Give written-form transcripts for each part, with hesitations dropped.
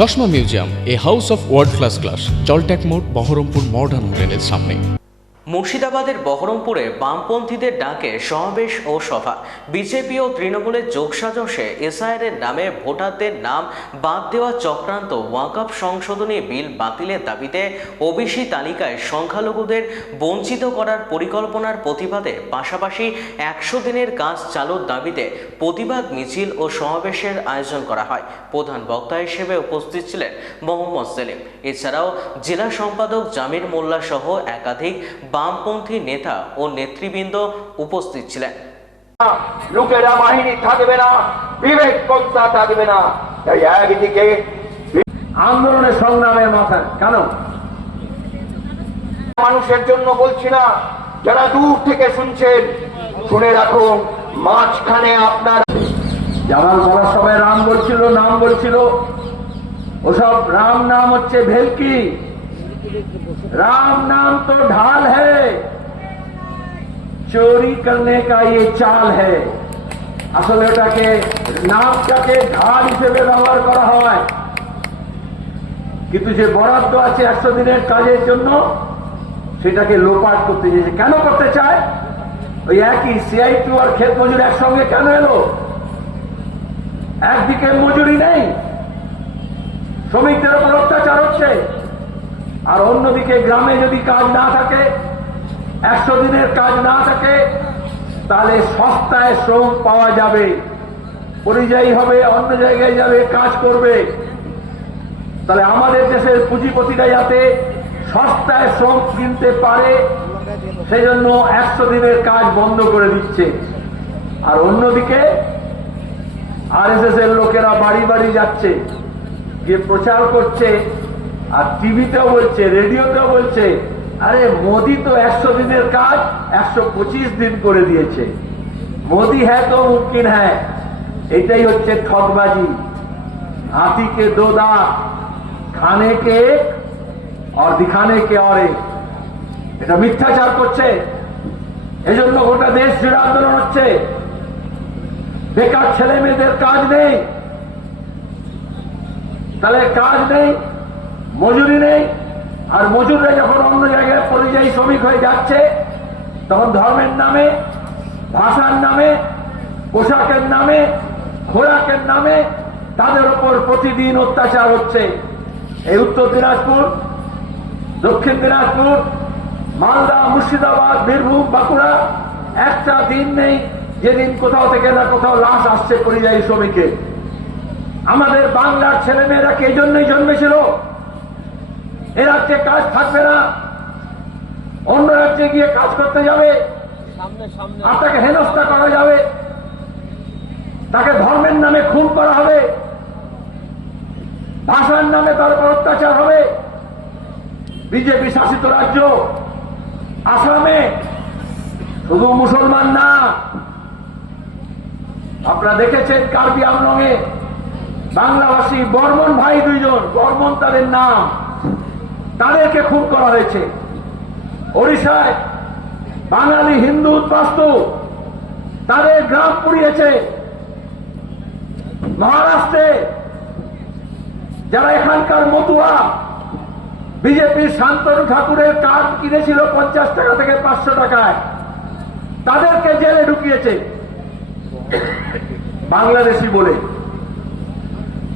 চশমা museum, a house of world class, জলট্যাক মোড়, বহরমপুর মডার্ন হোটেলের সামনে। মুর্শিদাবাদের বহরমপুরে বামপন্থীদের ডাকে সমাবেশ ও সভা। বিজেপি ও তৃণমূলের যোগসাজশে এসআইআরের নামে ভোটারদের নাম বাদ দেওয়া চক্রান্ত ওয়াকফ সংশোধনী বিল বাতিলের দাবিতে ওবিসি তালিকায় সংখ্যালঘুদের বঞ্চিত করার পরিকল্পনার প্রতিবাদে পাশাপাশি 100 দিনের কাজ চালুর দাবিতে প্রতিবাদ মিছিল ও সমাবেশের আয়োজন করা হয়। প্রধান বক্তা হিসেবে উপস্থিত ছিলেন মোহাম্মদ সেলিম। এছাড়াও জেলা সম্পাদক জামির মোল্লা সহ একাধিক বামপন্থী নেতা ও নেতৃবৃন্দ উপস্থিত ছিলেন। লোকেরা বাহিনী থাকবে না, বিবেক পন্থা থাকবে না। তাই একদিকে আন্দোলনের সংগ্রামের মাথা কেন মানুষের জন্য বলছি না, যারা দূর থেকে শুনছেন শুনে রাখুন, মাঝখানে আপনার যেমন বলার সময় রাম বলছিল, নাম বলছিল, ওসব রাম নাম হচ্ছে ভেলকি। राम नाम तो ढाल है, चोरी करने का ये चाल है। আসলে এটাকে নামটাকে ঢাল হিসেবে ব্যবহার করা হয়, কিন্তু যে বরাদ্দ আছে 100 দিনের কাজের জন্য সেটাকে লোপাট করতে চাইছে। কেন করতে চায়? ওই একই সিআইটু আর ক্ষেত মজুর একসঙ্গে কেন এলো? একদিকে মজুরি নেই, শ্রমিকদের উপর অত্যাচার হচ্ছে, আর অন্যদিকে গ্রামে যদি কাজ না থাকে, 100 দিনের কাজ না থাকে, তাহলে সস্তায় শ্রম পাওয়া যাবে, পরিযায়ী হবে, অন্য জায়গায় যাবে, কাজ করবে। তাহলে আমাদের দেশের পুঁজিপতিরা যাতে সস্তায় শ্রম কিনতে পারে, সেই জন্য 100 দিনের কাজ বন্ধ করে দিচ্ছে। আর অন্যদিকে আরএসএস এর লোকেরা বাড়ি বাড়ি যাচ্ছে, গিয়ে প্রচার করছে, আর টিভিতেও বলছে, রেডিওতেও বলছে, আরে মোদি তো 100 দিনের কাজ 125 দিন করে দিয়েছে, মোদি হ্যাঁ তো মুমকিন হ্যাঁ। এটাই হচ্ছে ঠকবাজি। হাতি কে দো দাঁত, খানে কে এক আর দিখানে কে और एक। এটা মিথ্যাচার করছে, এজন্য গোটা দেশ জুড়ে আন্দোলন হচ্ছে। বেকার ছেলে মেয়েদের কাজ নেই, তাহলে কাজ নেই, মজুরি নেই, আর মজুররা যখন অন্য জায়গায় পরিযায়ী শ্রমিক হয়ে যাচ্ছে, তখন ধর্মের নামে, ভাষার নামে, পোশাকের নামে, খোরাকের নামে তাদের উপর প্রতিদিন অত্যাচার হচ্ছে। এই উত্তর দিনাজপুর, দক্ষিণ দিনাজপুর, মালদা, মুর্শিদাবাদ, বীরভূম, বাঁকুড়া, একটা দিন নেই যেদিন কোথাও থেকে না কোথাও লাশ আসছে পরিযায়ী শ্রমিকের। আমাদের বাংলার ছেলেমেয়েরা কি এই জন্যই জন্মেছিল? এ রাজ্যে কাজ থাকবে না, অন্য রাজ্যে গিয়ে কাজ করতে যাবে, আর তাকে হেনস্থা করা যাবে, তাকে ধর্মের নামে খুন করা হবে, ভাষার নামে তার উপর অত্যাচার হবে। বিজেপি শাসিত রাজ্য আসামে শুধু মুসলমান না, আপনারা দেখেছেন কার্বি আংলংয়ে বাংলাভাষী বর্মন ভাই 2 জন, বর্মন তাদের নাম, তাদেরকে খুন করা হয়েছে। ওড়িশায় বাঙালি হিন্দু উদ্বাস্তু, তাদের গ্রাম পুড়িয়েছে। মহারাষ্ট্রে যারা এখানকার মতুয়া, বিজেপির শান্তনু ঠাকুরের কার্ড কিনেছিল 50 টাকা থেকে 500 টাকায়, তাদেরকে জেলে ঢুকিয়েছে বাংলাদেশি বলে।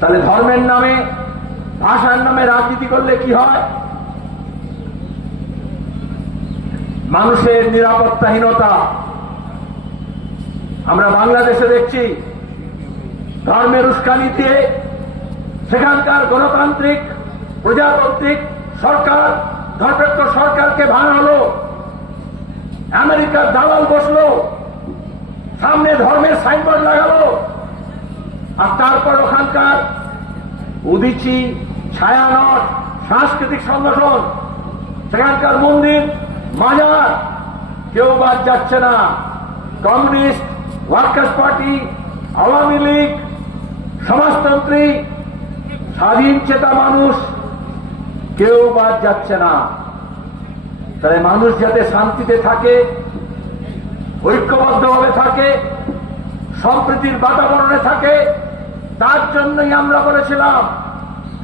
তাহলে ধর্মের নামে, ভাষার নামে রাজনীতি করলে কি হয়? মানুষের নিরাপত্তাহীনতা আমরা বাংলাদেশে দেখছি। ধর্মের উস্কানি দিয়ে সেখানকার গণতান্ত্রিক প্রজাতান্ত্রিক সরকার, ধর্মেন্দ্র সরকারকে ভাঙা হলো। আমেরিকার দালাল বসলো, সামনে ধর্মের সাইনবোর্ড লাগালো, আর তারপর ওখানকার উদিচি, ছায়ানট, সাংস্কৃতিক সংগঠন, সেখানকার মন্দির, মাজার কেউ বাদ যাচ্ছে না। Communist, workers party, Awami League, সমাজতন্ত্রী, স্বাধীন চেতা মানুষ কেউ বাদ যাচ্ছে না। তাহলে মানুষ যাতে শান্তিতে থাকে, ঐক্যবদ্ধভাবে থাকে, সম্প্রীতির বাতাবরণে থাকে, তার জন্যই আমরা বলেছিলাম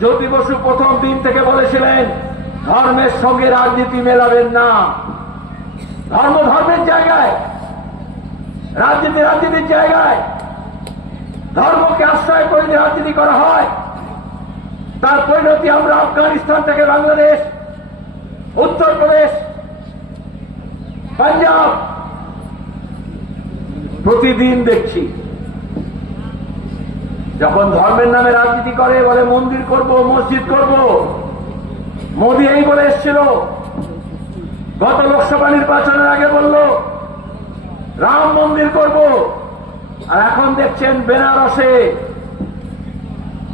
জ্যোতি বসু প্রথম দিন থেকে বলেছিলেন ধর্মের সঙ্গে রাজনীতি মেলাবেন না। ধর্ম ধর্মের জায়গায়, রাজনীতি রাজনীতির জায়গায়। ধর্মকে আশ্রয় করে যে রাজনীতি করা হয়, তার পরিণতি আমরা আফগানিস্তান থেকে বাংলাদেশ, উত্তরপ্রদেশ, পাঞ্জাব প্রতিদিন দেখছি। যখন ধর্মের নামে রাজনীতি করে, বলে মন্দির করব, মসজিদ করব। মোদী এই বলে এসেছিল, গত লোকসভা নির্বাচনের আগে বলল রাম মন্দির করব, আর এখন দেখছেন বেনারসে,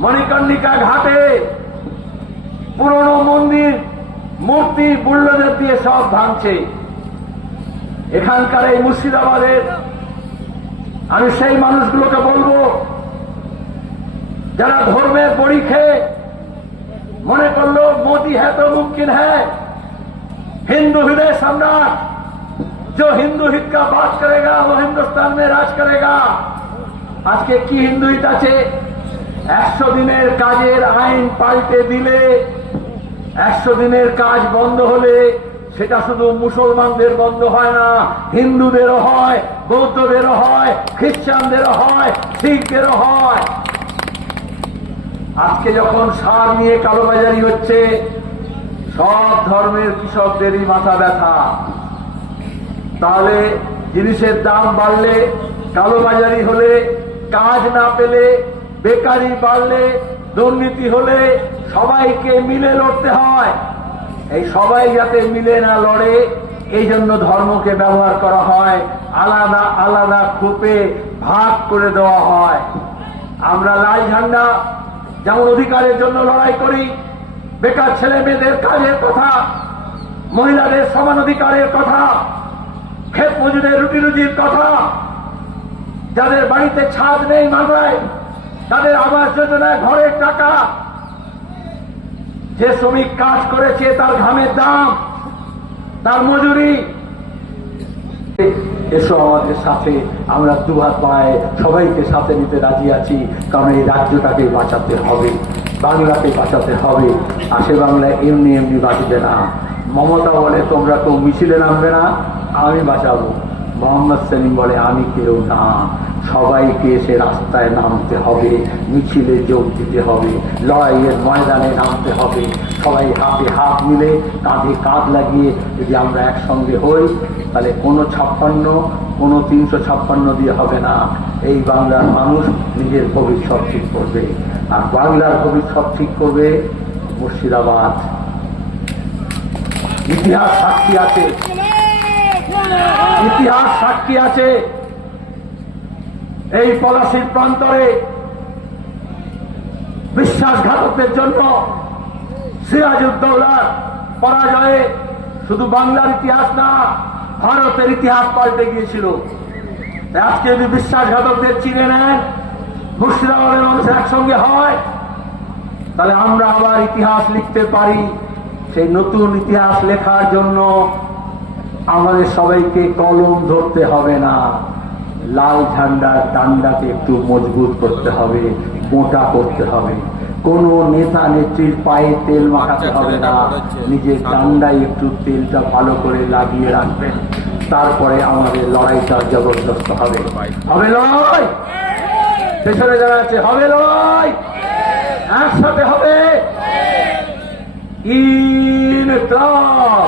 মণিকর্ণিকা ঘাটে পুরনো মন্দির, মূর্তি বুল্ডোজার দিয়ে সব ভাঙছে। এখানকার এই মুর্শিদাবাদের আমি সেই মানুষগুলোকে বলবো, যারা ধর্মের বড়ি খেয়ে মনে করলো मोदी है तो मुमकिन है, हिंदू हृदय सम्राट जो हिंदू हित का बात करेगा वो हिंदुस्तान में राज करेगा। আজকে কি হিন্দু হিত আছে? 100 দিনের কাজের আইন পাল্টে দিলে, 100 দিনের কাজ বন্ধ হলে সেটা শুধু মুসলমানদের বন্ধ হয় না, হিন্দুদেরও হয়, বৌদ্ধদেরও হয়, খ্রিস্টানদেরও হয়, শিখদেরও হয়। আজকে যখন সার নিয়ে কালোবাজারি হচ্ছে, সব ধর্মের কৃষকদেরই মাথা ব্যথা। তাহলে জিনিসের দাম বাড়লে, কালোবাজারি হলে, কাজ না পেলে, বেকারি বাড়লে, দুর্নীতি হলে সবাইকে মিলে লড়তে হয়। এই সবাই যাতে মিলে না লড়ে, এই জন্য ধর্মকে ব্যবহার করা হয়, আলাদা আলাদা গ্রুপে ভাগ করে দেওয়া হয়। আমরা লাল ঝান্ডা যেমন অধিকারের জন্য লড়াই করি, বেকার ছেলে মেয়েদের কাজের কথা, মহিলাদের সমান অধিকারের কথা, ক্ষেত মজুরের রুটি রুজির কথা, যাদের বাড়িতে ছাদ নেই মাথায় তাদের আবাস যোজনায় ঘরের টাকা, যে শ্রমিক কাজ করেছে তার ঘামের দাম, তার মজুরি। এসো আমাদের সাথে, আমরা দুহাত পায়ে সবাইকে সাথে নিতে রাজি আছি, কারণ এই রাজ্যটাকে বাঁচাতে হবে, বাংলাকে বাঁচাতে হবে। আসে বাংলা এমনি এমনি বাঁচবে না। মমতা বলে তোমরা কেউ মিছিলে নামবে না, আমি বাঁচাবো। মোহাম্মদ সেলিম বলে আমি কেউ না, সবাইকে এসে রাস্তায় নামতে হবে, মিছিলে যোগ দিতে হবে, লড়াইয়ের ময়দানে নামতে হবে। সবাই হাতে হাত মিলে, কাঁধে কাঁধ লাগিয়ে যদি আমরা একসঙ্গে হই, তাহলে কোনো 56, কোনো 356 দিয়ে হবে না। এই বাংলার মানুষ নিজের ভবিষ্যৎ ঠিক করবে, আর বাংলার ভবিষ্যৎ ঠিক করবে মুর্শিদাবাদ। ইতিহাস সাক্ষী আছে, ইতিহাস সাক্ষী আছে। এই পলাশীর প্রান্তরে বিশ্বাসঘাতকদের জন্য সিরাজউদ্দৌলার পরাজয়ে শুধু বাংলার ইতিহাস না, ভারতের ইতিহাস পাল্টে গিয়েছিল। আজকে যদি বিশ্বাসঘাতকদের চিনে নেন, মুর্শিদাবাদের মানুষ একসঙ্গে হয়, তাহলে আমরা আবার ইতিহাস লিখতে পারি। সেই নতুন ইতিহাস লেখার জন্য আমাদের সবাইকে কলম ধরতে হবে না, লাল ঝান্ডার ডান্ডাকে একটু মজবুত করতে হবে, মোটা করতে হবে। কোন নেতা নেত্রীর পায়ে তেল মাখাতে হবে না, নিজের ডান্ডায় একটু তেলটা ভালো করে লাগিয়ে রাখবেন, তারপরে আমাদের লড়াইটা জবরদস্ত হবে। হবে লড়াই, পেছনে যারা আছে হবে লড়াই, একসাথে হবে। ইনকলাব।